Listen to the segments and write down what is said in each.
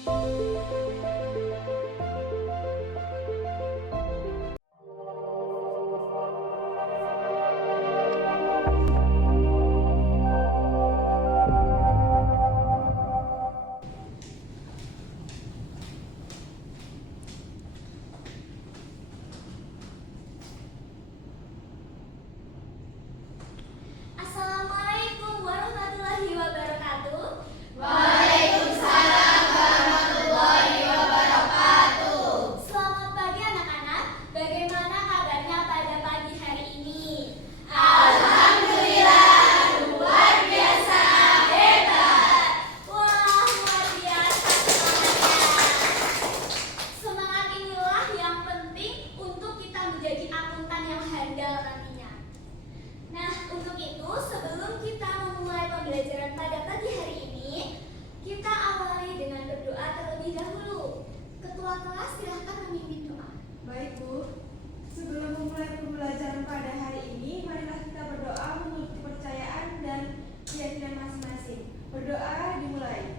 Assalamualaikum warahmatullahi wabarakatuh. Waalaikumsalam warahmatullahi wabarakatuh. Selamat pagi anak-anak. Bagaimana kabarnya pada pagi hari ini? Alhamdulillah, luar biasa hebat. Wah, luar biasa semangatnya. Semangat inilah yang penting untuk kita menjadi akuntan yang handal nantinya. Nah, untuk itu sebelum kita memulai pembelajaran pada pagi hari ini, kita awali dengan berdoa terlebih dahulu. Ketua kelas silahkan memimpin doa. Baik Bu, sebelum memulai pembelajaran pada hari ini, marilah kita berdoa menurut kepercayaan dan keyakinan masing-masing. Berdoa dimulai.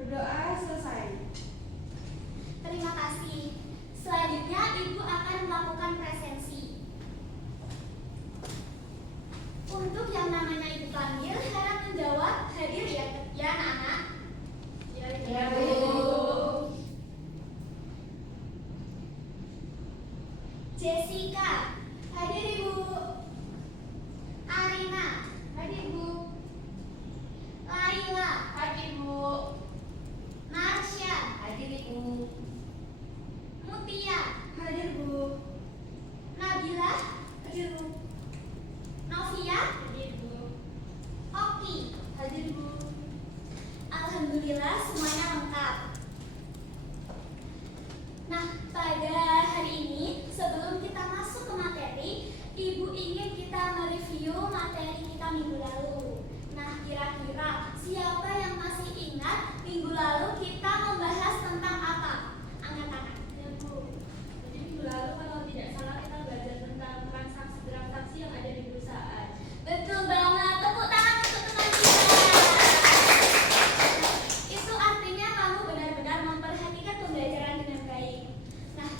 Berdoa selesai. Terima kasih. Selanjutnya Ibu akan melakukan presensi. Untuk yang namanya Ibu panggil, harap menjawab hadir ya anak-anak. Ya, Bu. Jessica, hadir Ibu. Arina, hadir Bu. Laila, Hadir, Bu. Marsha, Hadir, Ibu. Mutia, Hadir Bu. Nabila, hadir Bu. Novia, Hadir, Bu. Oki, Hadir Bu. alhamdulillah semuanya lengkap. Nah, pada hari ini sebelum kita masuk ke materi, Ibu ingin kita mereview materi kita minggu lalu. Nah, kira-kira siapa yang masih ingat minggu lalu kita membahas tentang apa? Angkat tangan. Ya Bu, jadi minggu lalu kalau tidak salah kita belajar tentang transaksi yang ada di perusahaan. Betul banget, tepuk tangan untuk teman kita. Itu artinya kamu benar-benar memperhatikan pembelajaran dengan baik. Nah,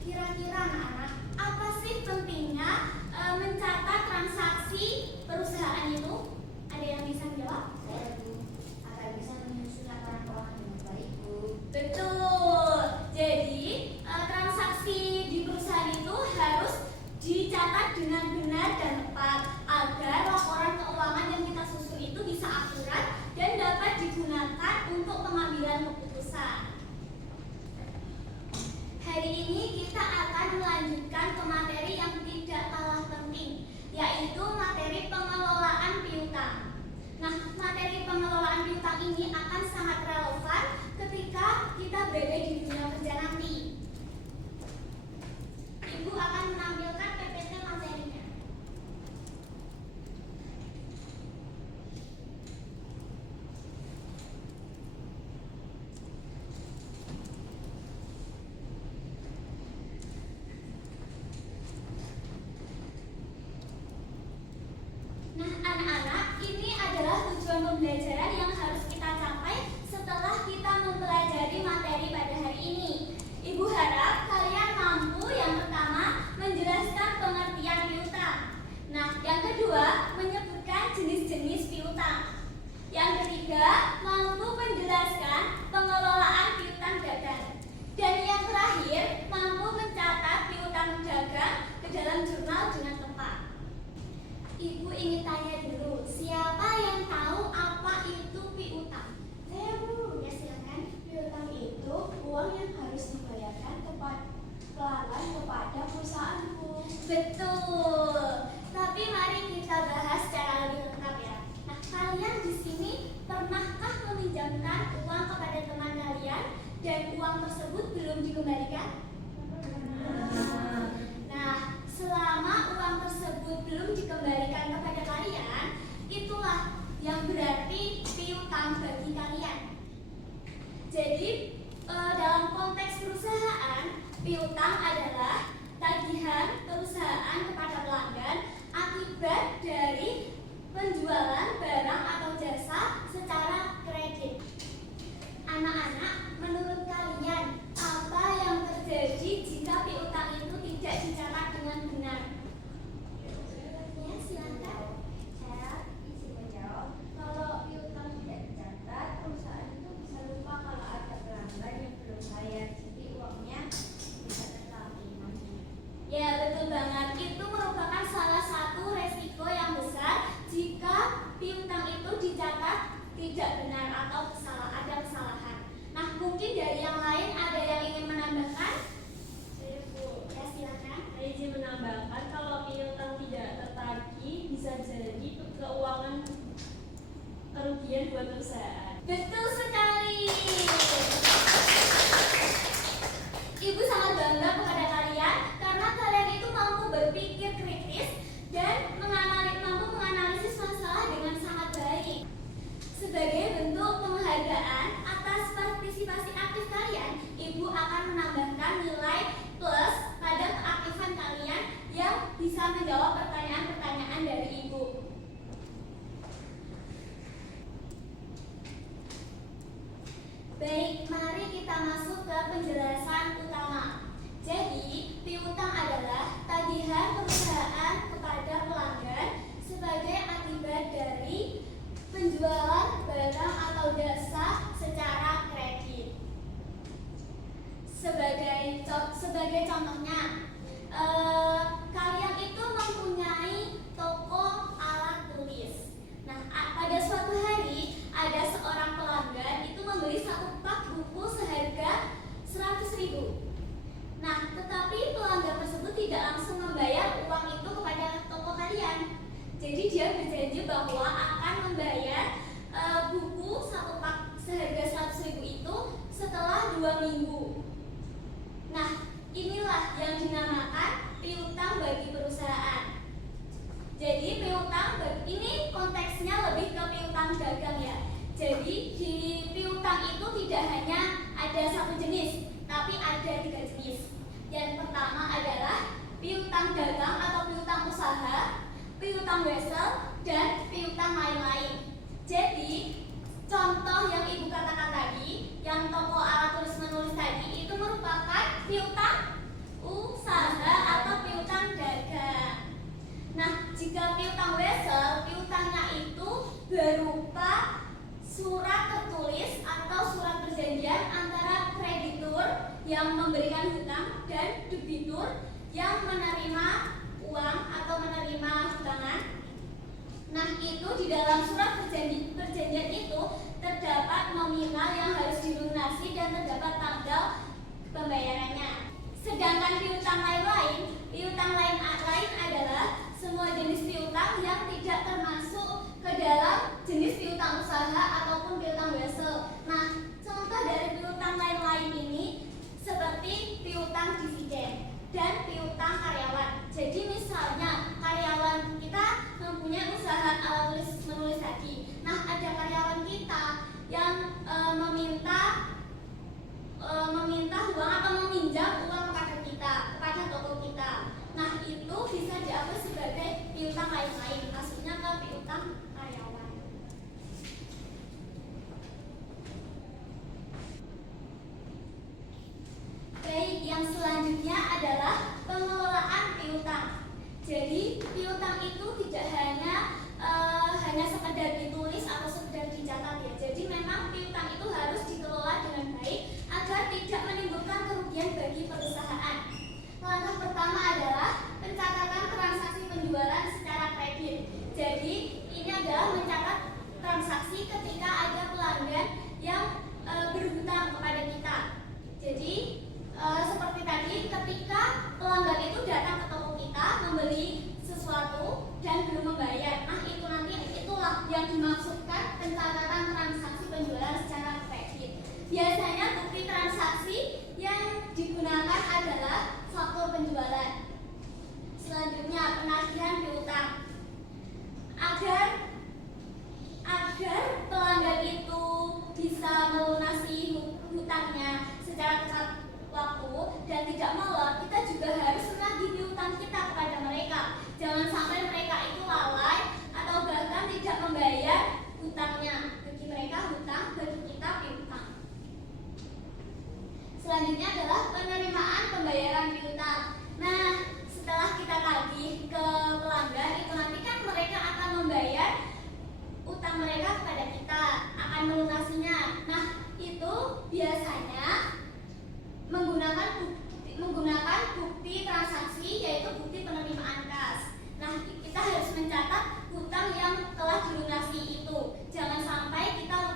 kira-kira anak-anak, apa sih pentingnya mencatat transaksi perusahaan itu? Ada yang bisa menjawab? Saya, Bu. Agar bisa menyusun laporan keuangan dengan baik, Bu. Betul. Jadi, transaksi di perusahaan itu harus dicatat dengan benar dan tepat agar laporan keuangan yang kita susun itu bisa akurat dan dapat digunakan untuk pengambilan keputusan. Hari ini kita akan melanjutkan ke materi yang tidak kalah penting, yaitu materi pengelolaan piutang. Nah, materi pengelolaan piutang ini akan sangat relevan ketika kita berada di dunia kerja nanti. Ibu akan menampilkan PPT materinya. Nah, anak-anak, ini adalah tujuan pembelajaran yang harus kita capai setelah kita mempelajari materi pada hari ini. Ibu harap kalian mampu yang pertama menjelaskan pengertian piutang. Nah, yang kedua menyebutkan jenis-jenis piutang. Yang ketiga mampu menjelaskan pengelolaan piutang dagang. Dan yang terakhir mampu mencatat piutang dagang ke dalam jurnal dengan tepat. Ibu ingin tanya dulu, siapa yang tahu apa itu tidak benar atau ada kesalahan. Nah, mungkin dari yang lain ada yang ingin menambahkan? Saya Bu, Ya, silakan. saya izin menambahkan kalau piutang tidak tertagih bisa jadi keuangan kerugian buat perusahaan. Betul sekali. Ibu sangat bangga kepada kalian karena kalian itu mampu berpikir kritis dan mampu menganalisis masalah dengan sangat baik. Sebagai bentuk penghargaan atas partisipasi aktif kalian, Ibu akan menambahkan nilai plus pada keaktifan kalian yang bisa menjawab pertanyaan-pertanyaan dari Ibu. Baik, mari kita masuk ke penjelasan utama. Jadi, piutang adalah tagihan perusahaan kepada pelanggan sebagai akibat dari penjualan barang atau jasa secara kredit. Sebagai contohnya, kalian itu mempunyai toko alat tulis. Nah, pada suatu hari ada seorang pelanggan itu membeli satu pak buku seharga 100.000. Nah, tetapi pelanggan tersebut tidak langsung membayar uang itu kepada toko kalian. Jadi dia berjanji bahwa akan membayar buku satu pak seharga 100.000 itu setelah 2 minggu. Nah, inilah yang dinamakan piutang bagi perusahaan. Jadi piutang ini konteksnya lebih ke piutang dagang ya. Jadi di piutang itu tidak hanya ada satu jenis, tapi ada 3 jenis. Yang pertama adalah piutang dagang atau piutang usaha, piutang wesel, dan piutang lain-lain. Jadi contoh yang Ibu katakan tadi, yang toko alat tulis menulis tadi itu merupakan piutang usaha atau piutang dagang. Nah, jika piutang wesel, piutangnya itu berupa surat tertulis atau surat perjanjian antara kreditur yang memberikan hutang dan debitur yang menerima uang atau menerima hutangan. Nah, itu di dalam surat perjanjian itu terdapat nominal yang harus dilunasi dan terdapat tanggal pembayarannya. Sedangkan piutang lain adalah semua jenis piutang yang tidak termasuk ke dalam jenis piutang usaha ataupun piutang wesel. Nah, contoh dari piutang lain ini seperti piutang dividen dan piutang karyawan. Jadi misalnya karyawan kita mempunyai usaha alat tulis menulis tadi. Nah, ada karyawan kita yang meminta uang atau meminjam uang kepada toko kita. Nah, itu bisa diambil sebagai piutang lain-lain, maksudnya ke piutang karyawan. Baik, yang selanjutnya adalah pengelolaan piutang. Jadi piutang itu tidak hanya sekedar ditulis atau sekedar dicatat ya. Jadi memang piutang itu harus dikelola dengan baik agar tidak menimbulkan kerugian bagi perusahaan. Langkah pertama adalah pencatatan transaksi penjualan secara kredit. Jadi ini adalah mencatat transaksi ketika ada pelanggan yang berhutang kepada kita. Jadi seperti tadi, ketika pelanggan itu datang ke toko kita membeli sesuatu dan belum membayar, nah itulah yang dimaksudkan pencatatan transaksi penjualan secara kredit. Biasanya bukti transaksi yang digunakan adalah faktur penjualan. Selanjutnya penagihan piutang. Agar pelanggan itu bisa melunasi hutangnya secara tepat waktu dan tidak molor, kita juga harus menagih piutang kita kepada mereka. Jangan sampai mereka itu lalai atau bahkan tidak membayar hutangnya. Bagi mereka hutang, bagi kita piutang. Selanjutnya adalah penerimaan pembayaran piutang. Nah, setelah kita tagih ke pelanggan, itu nanti kan mereka akan membayar utang mereka kepada kita, akan melunasinya. Nah, itu biasanya menggunakan bukti transaksi, yaitu bukti penerimaan kas. Nah, kita harus mencatat hutang yang telah dilunasi itu. Jangan sampai kita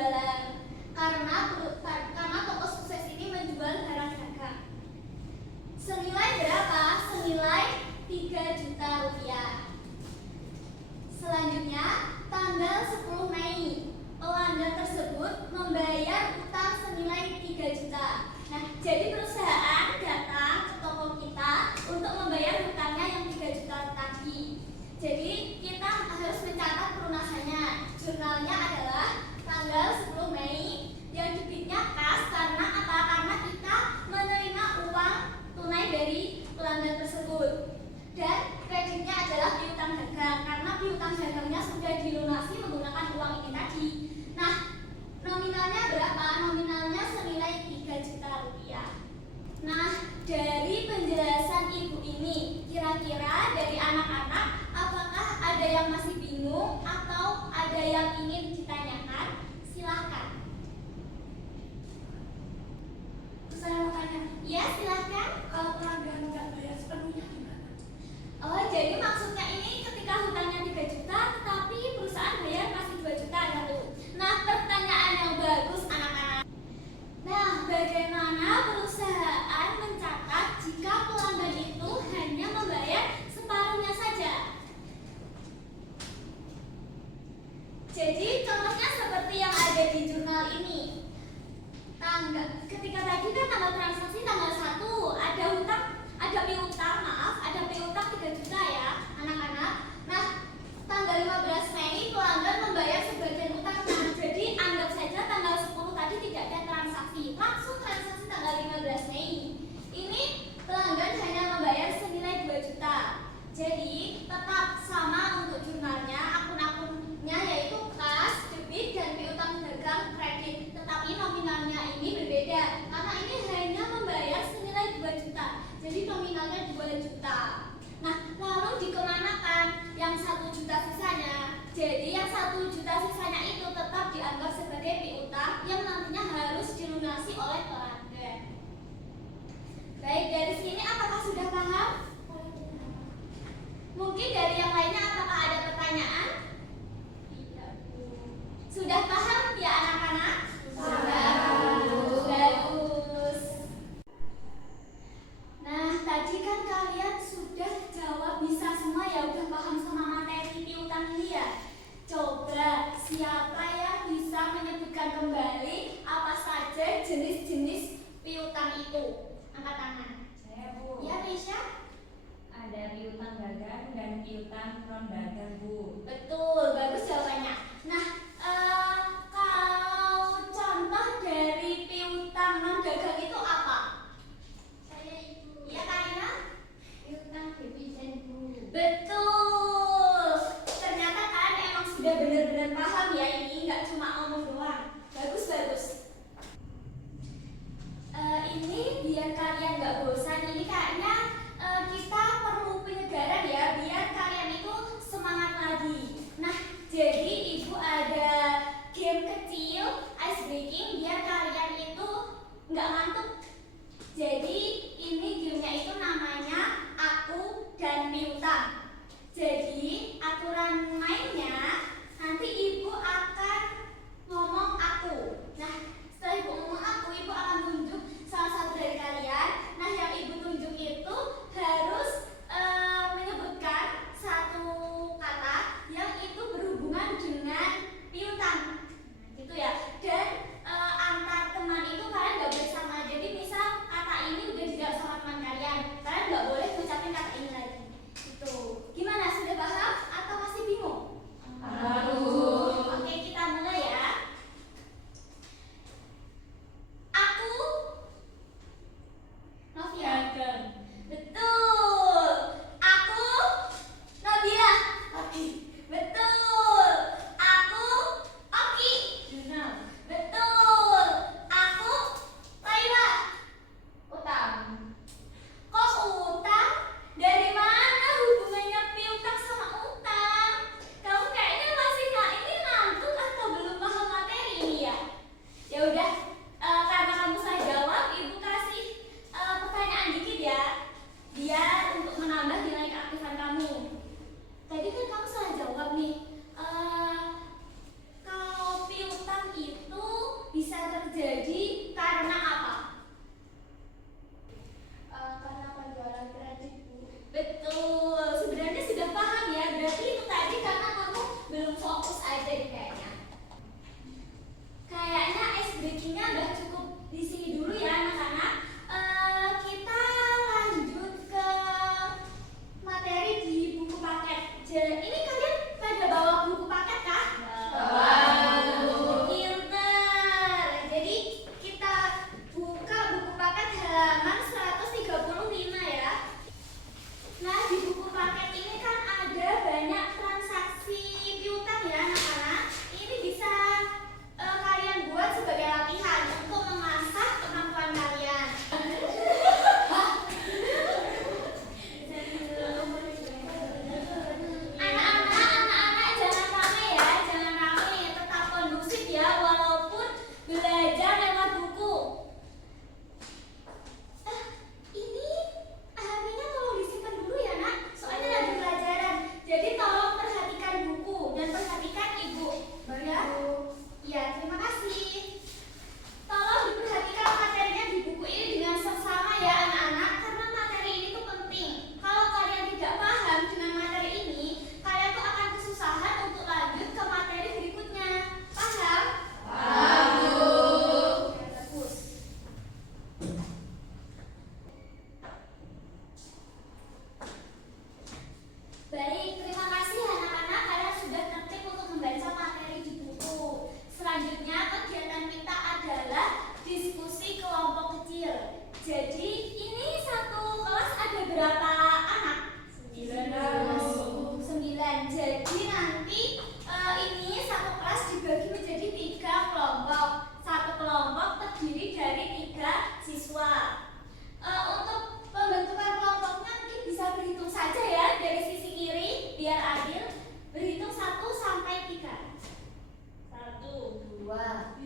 penjualan. Karena toko sukses ini menjual barang dagang. Senilai berapa? Senilai 3 juta rupiah. Selanjutnya, tanggal 10 Mei, pelanggan tersebut membayar utang senilai 3 juta. Nah, jadi perusahaan datang ke toko kita untuk membayar hutangnya yang 3 juta tadi. Jadi, kita harus mencatat pelunasannya. Jurnalnya adalah tanggal 10 Mei, yang debitnya kas karena apa? Karena kita menerima uang tunai dari pelanggan tersebut. Dan kreditnya adalah piutang dagang karena piutang dagangnya sudah dilunasi menggunakan uang ini tadi. Nah, nominalnya berapa? Nominalnya senilai 3 juta rupiah. Nah, dari penjelasan ibu ini, kira-kira dari anak-anak apakah ada yang masih bingung atau ada yang ingin ditanyakan? Silahkan. Saya mau tanya. Ya, silahkan. Kalau pelanggan nggak bayar sepenuhnya gimana? Oh, jadi maksudnya ini ketika hutangnya 3 juta tetapi perusahaan bayar masih 2 juta gitu. Nah, pertanyaan yang bagus anak-anak. Nah, bagaimana perusahaan mencatat jika pelanggan itu hanya membayar separuhnya saja? Jadi contohnya seperti yang ada di jurnal ini. Ketika tadi kan tanggal transaksi tanggal 1 ada piutang 3 juta ya anak-anak. Nah, tanggal 15 Mei pelanggan membayar sebagian utangnya. Jadi anggap saja tanggal 10 tadi tidak ada transaksi, langsung transaksi tanggal 15 Mei. Ini pelanggan hanya membayar senilai 2 juta. Jadi tetap sama untuk jurnalnya, akun-akunnya yaitu kas, debit, dan piutang dagang kredit. Tetapi nominalnya ini berbeda karena ini hanya membayar senilai 2 juta. Jadi nominalnya 2 juta. Nah, lalu dikemanakan yang 1 juta sisanya? Jadi yang 1 juta sisanya itu tetap dianggap sebagai piutang yang nantinya harus dilunasi oleh pelanggan. Baik, dari sini apakah sudah paham? Mungkin dari yang lainnya apakah ada pertanyaan? Tidak, Bu. Sudah paham ya anak-anak? Sudah. Bagus. Nah, tadi kan kalian sudah jawab bisa semua ya, udah paham sama materi piutang ini ya. Coba siapa yang bisa menyebutkan kembali apa saja jenis-jenis piutang itu? Angkat tangan. Saya Bu. Ya, Risha? Ada piutang dagang dan piutang non dagang Bu. Betul, bagus jawabannya. Nah, kalau contoh dari piutang non dagang itu apa? Saya Ibu. Ya, Karina? Piutang dividen Bu. Betul. Ternyata kalian emang sudah benar-benar paham ya ini, nggak cuma ngomong doang. Bagus. Ini biar kalian nggak bosan. Ini kayaknya kita perlu penyegaran ya, biar kalian itu semangat lagi. Nah, jadi ibu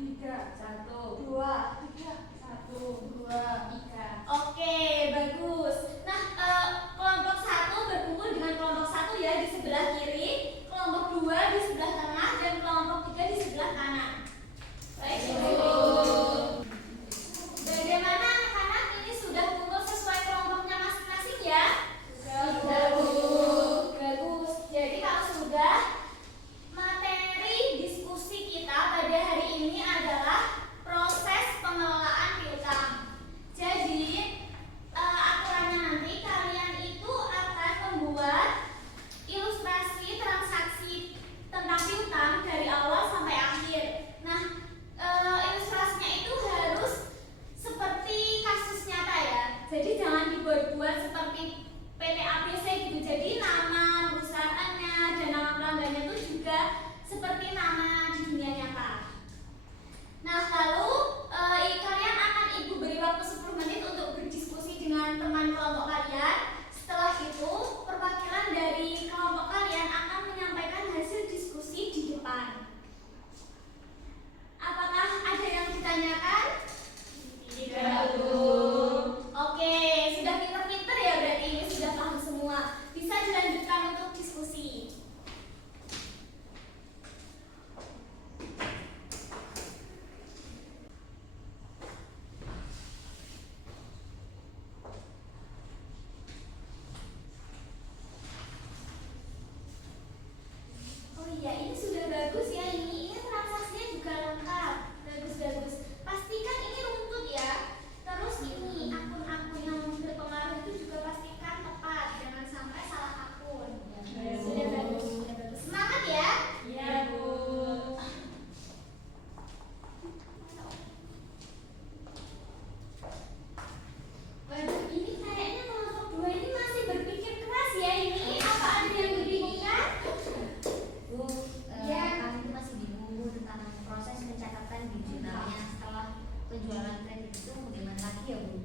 3, 1, 2, 1, 2, 3. Oke, bagus. Nah, kelompok 1 berkumpul dengan kelompok 1 ya di sebelah kiri, kelompok 2 di sebelah tengah, dan kelompok 3 di sebelah kanan. Baik, Ibu. Bagaimana anak-anak ini sudah kumpul sesuai kelompoknya masing-masing ya? Sudah, Bu. Bagus. Jadi kalau sudah, materi diskusi kita pada hari ini adalah proses pengelolaan piutang. Jadi aturannya nanti kalian itu akan membuat ilustrasi transaksi tentang piutang dari awal sampai akhir. Nah, ilustrasinya itu harus seperti kasus nyata ya. Jadi jangan dibuat-buat seperti PT ABC gitu. Jadi nama perusahaannya dan nama pelanggannya itu juga seperti nama di dunia nyata. Nah, lalu kalian akan Ibu beri waktu 10 menit untuk berdiskusi dengan teman kelompok kalian. Setelah itu, perwakilan dari kelompok kalian akan menyampaikan hasil diskusi di depan. Apakah ada yang ditanyakan? Tidak, Bu. Oke, sudah pinter-pinter ya berarti ini sudah paham semua. Bisa dilanjutkan untuk diskusi. Oh iya, ini sudah bagus ya. Ini transaksinya juga lengkap. Bagus-bagus. Pastikan ini runtut ya. Terus ini akun-akun yang berpengaruh itu juga pastikan tepat. Jangan sampai salah akun. Sudah bagus, sudah bagus. Semangat ya. Iya, Bu. Waduh, ini kayaknya kelompok 2 ini masih berpikir keras ya. Ini apa ada yang dibingungkan? Bu, Ya. kami itu masih bingung Bu, tentang proses pencatatan di jurnalnya setelah penjualan kredit itu bagaimana lagi ya Bu?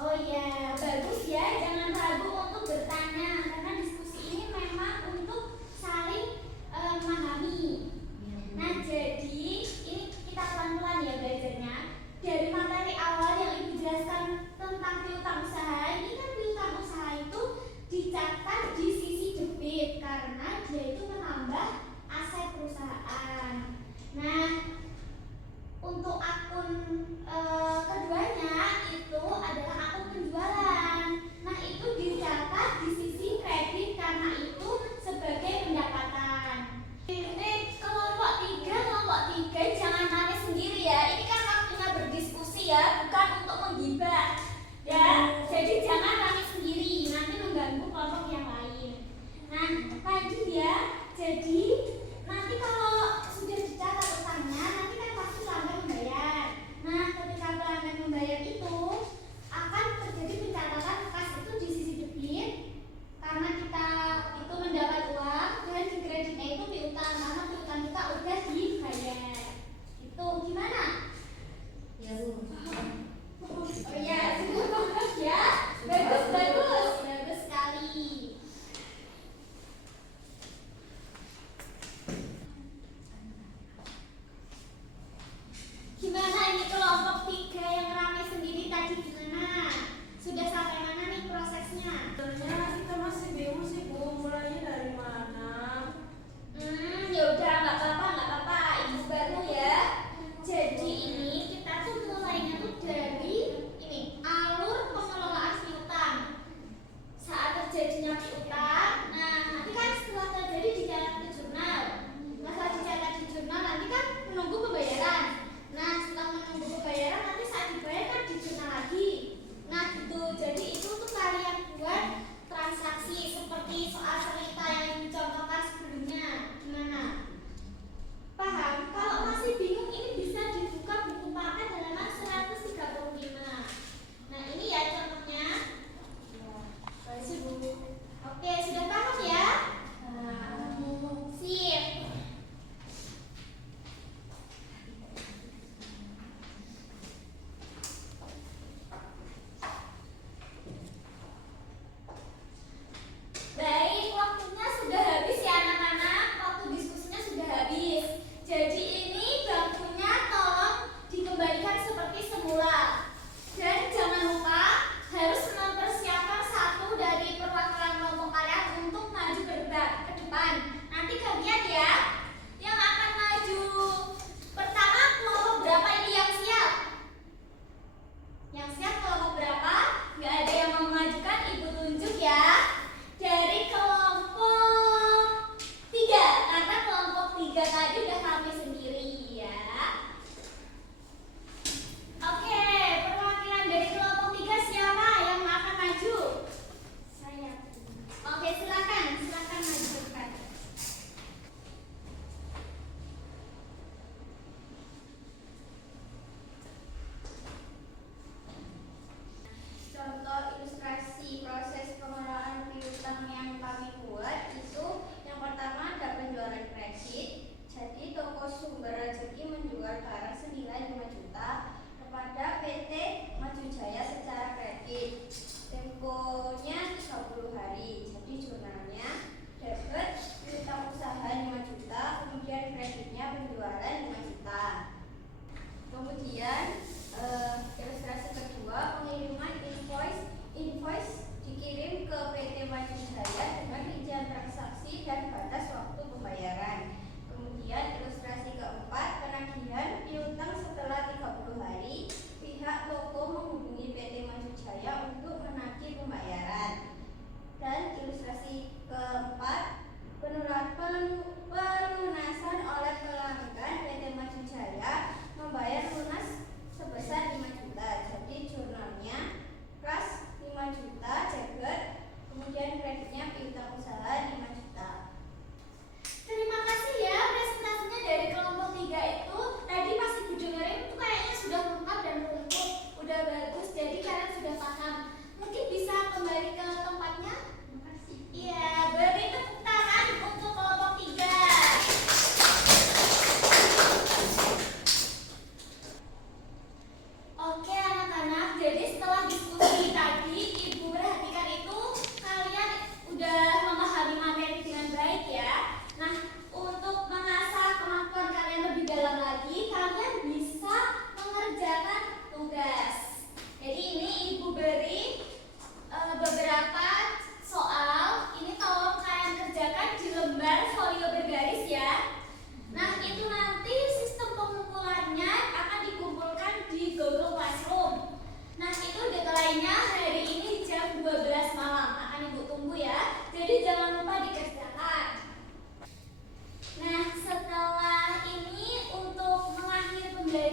Oh iya, bagus ya. Jangan ragu untuk bertanya karena diskusi ini memang untuk saling memahami. Nah, jadi ini kita pelan-pelan ya belajarnya. Dari materi awal yang Ibu jelaskan tentang piutang usaha, ini kan piutang usaha itu dicatat di sisi debit karena dia itu menambah aset perusahaan. Nah, untuk akun keduanya itu adalah akun penjualan. Nah, itu dicatat di sisi kredit karena itu sebagai pendapatan. Kelompok 3 jangan nangis sendiri ya. Ini kan waktunya berdiskusi ya, bukan untuk menggibah. Ya, jadi jangan nangis sendiri, nanti mengganggu kelompok yang lain. Nah, tadi ya, jadi nanti kalau sudah dicatat utangnya, nanti kan pasti pelanggan membayar. Nah, ketika pelanggan membayar itu akan terjadi pencatatan kas itu di sisi debit karena kita itu mendapat uang dan di kreditnya itu piutang karena piutang kita udah dibayar. Itu gimana? Ya Bu. Oh iya, sudah bagus ya. Bagus, bagus. Bagus sekali. Gimana ini kelompok 3 yang ramai sendiri tadi gimana? Sudah sampai mana nih prosesnya? sebenarnya kita masih bingung sih Bu, mulainya dari mana? Ya udah nggak apa-apa. Ibu baru ya. Jadi ini kita tuh mulainya tuh dari ini alur pengelolaan piutang. Saat terjadinya piutang, nah nanti kan setelah terjadi dicatat di jurnal. Nah setelah dicatat di jurnal nanti kan menunggu pembayaran. Nah setelah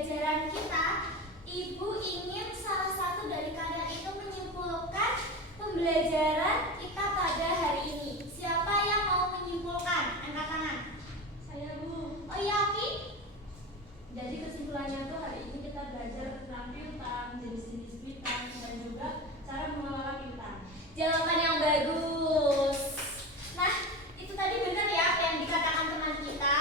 pembelajaran kita, Ibu ingin salah satu dari kalian itu menyimpulkan pembelajaran kita pada hari ini. Siapa yang mau menyimpulkan? Angkat tangan. Saya Bu. Oh iya, Ki? Jadi kesimpulannya tuh hari ini kita belajar tentang piutang, jenis-jenis piutang, dan juga cara mengelola piutang. Jawaban yang bagus. Nah, itu tadi benar ya apa yang dikatakan teman kita.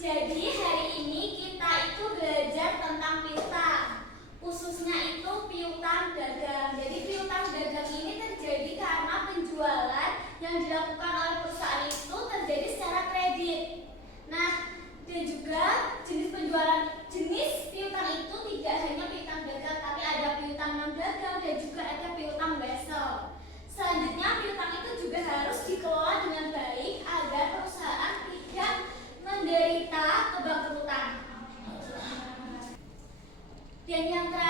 Jadi hari ini kita itu belajar tentang piutang. Khususnya itu piutang dagang. Jadi piutang dagang ini terjadi karena penjualan yang dilakukan oleh perusahaan itu terjadi secara kredit. Nah, dan juga jenis piutang itu tidak hanya piutang dagang, tapi ada piutang non dagang dan juga ada piutang wesel. Selanjutnya piutang itu juga harus dikelola dengan baik agar perusahaan tidak menderita kebangkrutan. Dan yang terakhir